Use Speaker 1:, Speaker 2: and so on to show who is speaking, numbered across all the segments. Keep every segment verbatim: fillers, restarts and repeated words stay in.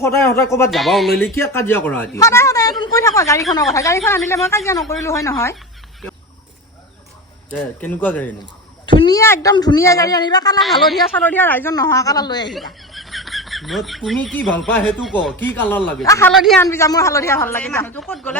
Speaker 1: সদায় সদায় ক'ৰবাত যাব ওলাইলি কি কাজিয়া কৰা এতিয়া
Speaker 2: সদায় সদায় তুমি কৈ থাকা গাড়ীখনৰ কথা গাড়ীখন আনিলে মই কাজিয়া নকৰিলো হয় নহয়
Speaker 1: দে কেনেকুৱা গাড়ী আনিম
Speaker 2: ধুনীয়া একদম ধুনীয়া গাড়ী আনিবা কালা হালধীয়া চালধীয়া ৰাইজৰ নোহোৱা কালাৰ লৈ আহিবা
Speaker 1: তুমি কি ভাল পা সেইটো ক কি কালাৰ লাগে
Speaker 2: হালধীয়া আনবি যা মোৰ হালধীয়া ভাল লাগে যা ক'ত গ'লে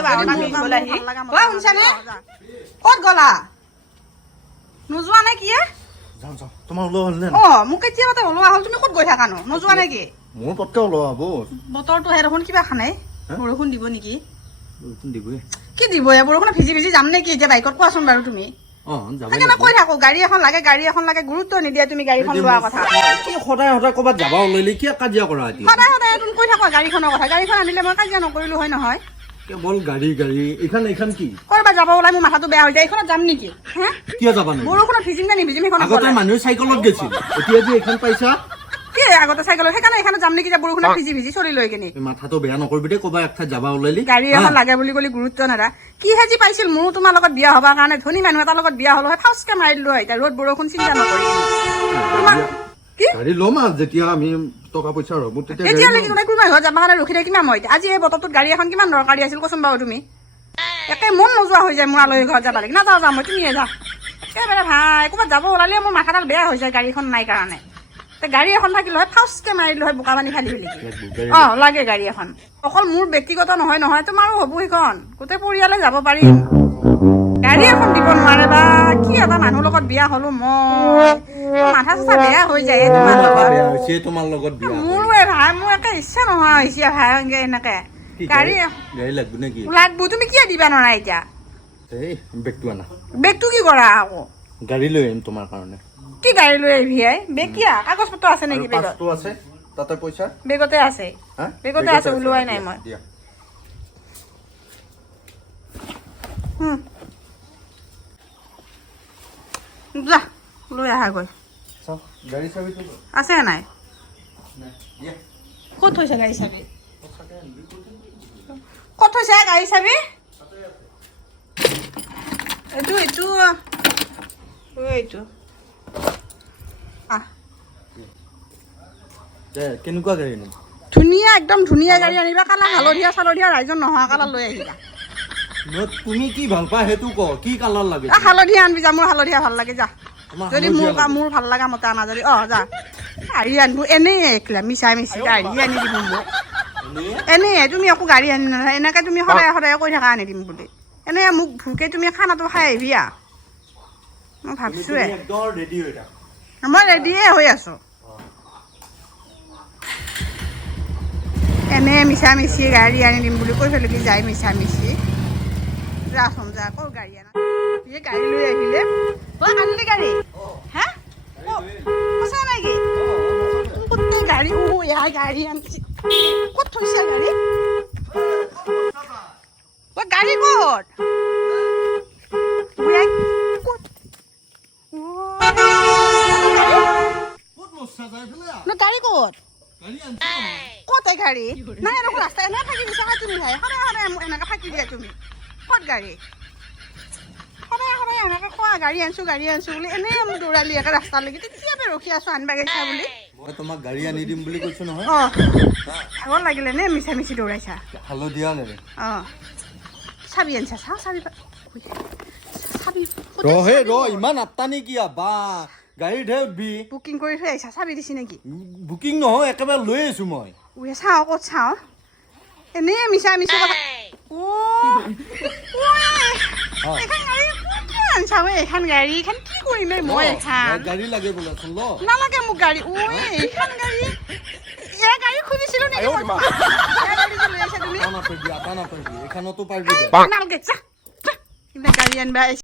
Speaker 2: ক'ত গ'লা নোযোৱা নে কি
Speaker 1: যাম যাম তোমাৰ ওলোৱা হ'ল নে
Speaker 2: অ মোক কেতিয়াবাতে ওলোৱা হ'ল তুমি ক'ত গৈ থাকা নো নোযোৱা নে কি
Speaker 1: মোৰ পটকে ওলোৱা হ'ব
Speaker 2: বতৰটো হে দেখোন কিবা খানাই বৰষুণ দিব নেকি
Speaker 1: বৰষুণ দিবই
Speaker 2: কি দিব বৰষুণ ভিজি ভিজি যাম নেকি এতিয়া বাইকত কোৱাচোন বাৰু তুমি
Speaker 1: অ যাব
Speaker 2: সেইকাৰণে কৈ থাকো গাড়ী এখন লাগে গাড়ী এখন লাগে গুৰুত্ব নিদিয়া তুমি গাড়ীখন লোৱা কথা
Speaker 1: কি সদায় সদায় ক'ৰবাত যাব ওলাইলি কি কাজিয়া কৰা এতিয়া
Speaker 2: সদায় সদায় তুমি কৈ থাকা গাড়ীখনৰ কথা গাড়ীখন আনিলে মই কাজিয়া নকৰিলো হয় নহয়
Speaker 1: কেৱল গাড়ী গাড়ী এইখন এইখন কি
Speaker 2: ক'ৰবাত যাব ওলাই মোৰ মাথাটো বেয়া হৈ যায় এইখনত যাম নেকি হে
Speaker 1: কিয় যাবা নাই
Speaker 2: বৰষুণত ভিজিম নে নিভিজিম এইখনত
Speaker 1: আগতে মানুহে চাইকেলত গৈছিল এতিয়া যে এইখন পাইছা
Speaker 2: কি আগতে চাইকেলত সেইকাৰণে এইখনত যাম নেকি যে বৰষুণত ভিজি ভিজি চলি লৈ কিনে
Speaker 1: মাথাটো বেয়া নকৰিবি দেই ক'ৰবাত একঠাইত যাব ওলাইলি
Speaker 2: গাড়ী এখন লাগে বুলি ক'লি গুৰুত্ব নেদা কি হেজি পাইছিল মোৰো তোমাৰ লগত বিয়া হবৰ কাৰণে ধনী মানুহ এটাৰ লগত বিয়া হলো হয় ফাউচকে মাৰি দিলো হয় এতিয়া ৰ'দ বৰষুণ চিন্তা নকৰি কি
Speaker 1: গাড়ী ল'ম আৰু যেতিয়া আমি টকা পইচা ৰ'ব তেতিয়া
Speaker 2: তেতিয়ালৈকে কোনোবাই কোনোবাই ঘৰত যাবৰ কাৰণে ৰখি থাকি কিমান মই আজি এই বতৰটোত গাড়ী এখন কিমান দৰকাৰী আছিল কচোন বাৰু তুমি একে মন নোযোৱা হৈ যায় মোৰ আলহী ঘৰত যাব লাগে নাযাওঁ যাওঁ মই তুমিয়ে যা একেবাৰে ভাই ক'ৰবাত যাব ওলালে মোৰ মাথাডাল বেয়া হৈ যায় গাড়ীখন নাই কাৰণে গাড়ী এখন থাকিলে হয় ফাউচকে মাৰিলো হয় বোকা পানী ফালি ফেলি অ লাগে গাড়ী এখন অকল মোৰ ব্যক্তিগত নহয় নহয় তোমাৰো হ'ব সেইখন গোটেই পৰিয়ালে যাব পাৰিম গাড়ী এখন দিব নোৱাৰে বা কি এটা মানুহৰ লগত বিয়া হলো মই মাথা চাথা বেয়া হৈ যায় তোমাৰ লগত
Speaker 1: তোমাৰ লগত বিয়া
Speaker 2: মোৰো ভাই মোৰ একে ইচ্ছা নোহোৱা হৈছে ভাই এনেকে গাড়ী
Speaker 1: গাড়ী লাগব নেকি
Speaker 2: লাগব তুমি কিয় দিবা নোৱাৰা এতিয়া
Speaker 1: এই বেগটো আনা
Speaker 2: বেগটো কি কৰা আকৌ
Speaker 1: গাড়ী লৈ আহিম তোমাৰ কাৰণে
Speaker 2: কি গাড়ী লৈ আহিবি আই বেগ কিয়া কাগজ পত্ৰ আছে নেকি বেগত
Speaker 1: পাঁচটো আছে তাতে পইচা
Speaker 2: বেগতে আছে বেগতে আছে ওলোৱাই নাই মই যা লৈ আহা গৈ
Speaker 1: গাড়ী চাবিটো
Speaker 2: আছে নাই ক'ত থৈছে গাড়ী চাবি ক'ত থৈছে গাড়ী চাবি এইটো এইটো এইটো
Speaker 1: কেনেকুৱা গাড়ী আনিম
Speaker 2: ধুনীয়া একদম ধুনীয়া গাড়ী আনিবা কালা হালধীয়া চালধীয়া ৰাইজৰ নোহোৱা কালাৰ লৈ আহিবা
Speaker 1: তুমি কি ভাল পা সেইটো ক কি কালাৰ লাগে
Speaker 2: হালধীয়া আনবি যা মোৰ হালধীয়া ভাল লাগে যা যদি মোৰ মোৰ ভাল লগা মতে আনা যদি অ যা গাড়ী আনিব এনেই একলা মিছাই মিছি গাড়ী আনি দিব মোক এনেই তুমি একো গাড়ী আনি নাথাকা এনেকে তুমি সদায় সদায় কৈ থাকা আনি দিম বুলি এনে মোক ভোকে তুমি খানাটো খাই আহিবি আ মই ভাবিছোৱে মই ৰেডিয়ে হৈ আছো এনে মিছা মিছি গাড়ী আনি দিম বুলি কৈ পেলাই যায় মিছা মিছি যাচোন যা ক'ৰ গাড়ী আনা এই গাড়ী লৈ আহিলে তই আনিলি গাড়ী হা সঁচা নেকি গোটেই গাড়ী ও ইয়াৰ গাড়ী আনিছে ক'ত থৈছে গাড়ী ঐ গাড়ী ক'ত গাড়ী ক'ত ক'ত গাড়ী নাই দেখোন ৰাস্তা এনে ফাঁকি দিছা তুমি ভাই সদায় সদায় এনেকৈ ফাঁকি দিয়া তুমি ক'ত গাড়ী সদায় সদায় এনেকৈ কোৱা গাড়ী আনিছোঁ গাড়ী আনিছোঁ বুলি এনেই মোক দৌৰালি একে ৰাস্তালৈকে তেতিয়াপে ৰখি আছোঁ আনিবা গৈছা বুলি
Speaker 1: মই তোমাক গাড়ী আনি দিম বুলি কৈছোঁ নহয়
Speaker 2: অঁ ভাগৰ লাগিলে নে মিছা মিছি দৌৰাইছা
Speaker 1: হালধীয়া লাগে
Speaker 2: অঁ চাবি আনিছা চাওঁ চাবি চাবি
Speaker 1: হে ৰ ইমান আত্তা নেকি বা গাড়ী ঢেৰ বি
Speaker 2: বুকিং কৰি থৈ আহিছা চাবি দিছি নেকি
Speaker 1: বুকিং নহয় একেবাৰে লৈ আহিছোঁ মই
Speaker 2: উয়ে চাওঁ ক'ত চাওঁ এনেই মিছা মিছি কথা এখন গাড়ী আনছা এইখন গাড়ী এইখন কি কৰিম মই এখন
Speaker 1: গাড়ী লাগে বোলেচোন ল
Speaker 2: নালাগে মোক গাড়ী ঐ এইখন গাড়ী এয়া গাড়ী খুজিছিলো নেকি
Speaker 1: এখনতো পাৰিবি
Speaker 2: নালাগে গাড়ী আনিবা